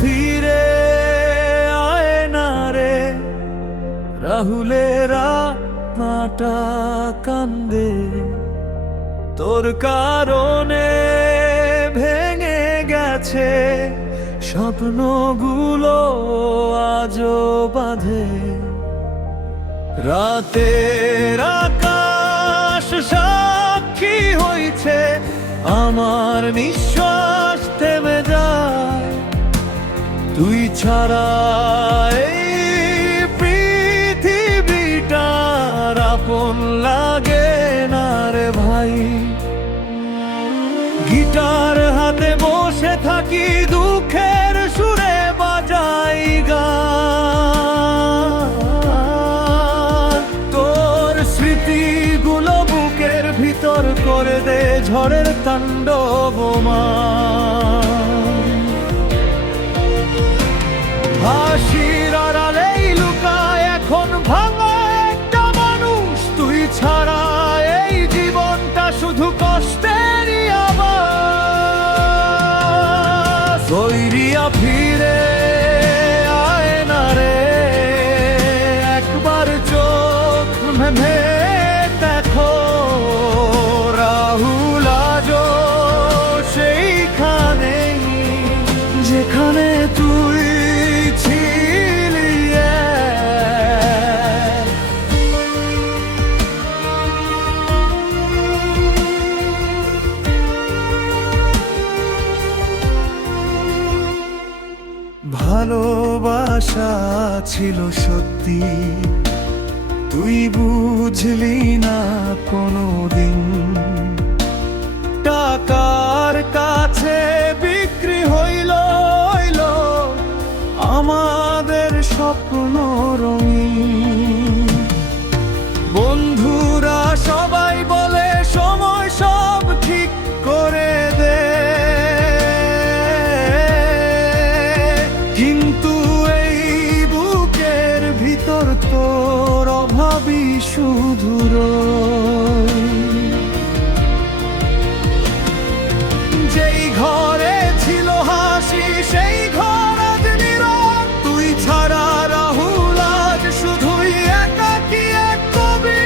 ফিরে আয় না রে, রাহুলেরা মাটা কান্দে তোর কারণে, ভেঙে গেছে স্বপ্নগুলো আজও বাঁধে। রাতের আকাশ সাক্ষী হইছে, আমার নিঃশ্বাস থেমে যায়। তুই ছাড়া এই পৃথিবীটার আপন লাগে না রে ভাই। গিটার হাতে বসে থাকি, দুঃখের সুরে বাজাই গান। তোর স্মৃতিগুলো বুকের ভিতর করে দে ঝড়ের তাণ্ডবমান। হাসির আড়ালেই লুকায় এখন ভাঙা একটা মানুষ। তুই ছাড়া এই জীবনটা শুধু কষ্টেরই আবাস। তৈরিয়া ফিরে আয় না রে, একবার চোখ ভেবে দেখো, রাহুল আজও সেইখানেই যেখানে তুই ছিলি। ভালোবাসা ছিল সত্যি, তুই বুঝলি না কোনোদিন। টাকার কাছে বিক্রি হইল আমাদের স্বপ্ন রঙিন। বন্ধুরা সবাই বলে সময় সব ঠিক করে দে, কিন্তু এই বুকের ভিতর তোর অভাবই শুধু রয়। যেই ঘরে ছিল হাসি সেই ঘর আজ নীরব। তুই ছাড়া রাহুল আজ শুধুই একাকী এক কবি।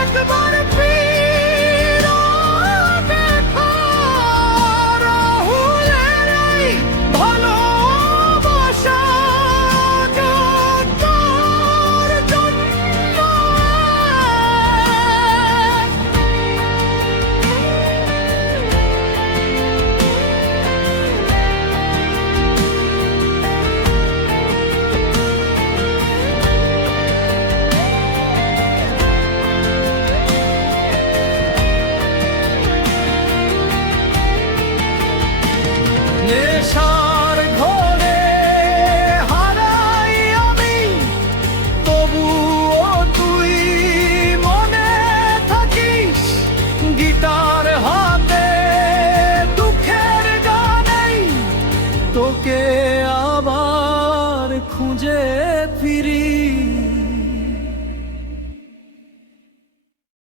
একবার ফিরে দেখা, রাহুলের এই ভালোবাসা তোর জন্য। নেশা